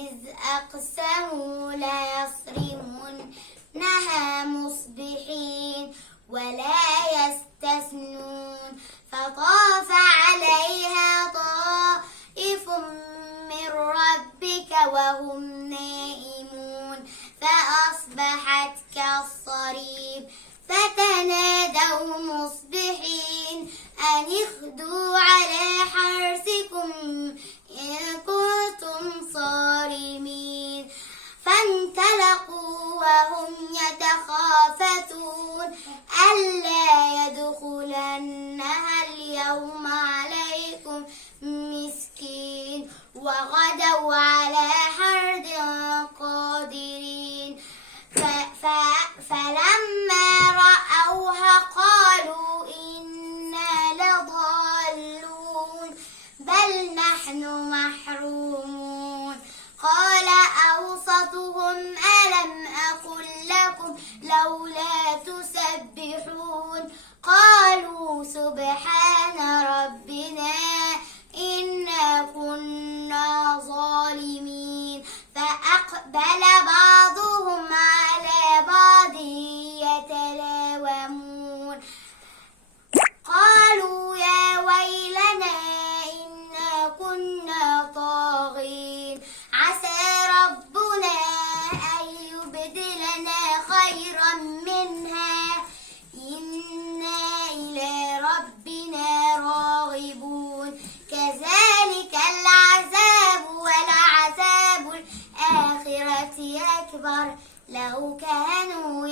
إذ أقسموا ليصرمنها مصبحين ولا يستثنون فطاف عليها طائف من ربك وهم نائمون فأصبحت كالصريم فتنادوا مصبحين أن اغدوا على حرثكم إن كنتم صارمين فانطلقوا وهم يتخافتون ألا يدخلنها اليوم عليكم مسكين وغدوا على حرد قادرين فلما رأوها قالوا إنا لضالون بل نحن محرومون قال أوسطهم ألم أقل لكم لولا تسبحون قالوا سبحان ربنا إنا كنا ظالمين فأقبل بعضهم على بعض يتلاومون قالوا يا ويلنا إنا كنا طاغين عسى ربنا أن يبدلنا خيرا منها إنا إلى ربنا راغبون كذلك العذاب ولعذاب الآخرة أكبر لو كانوا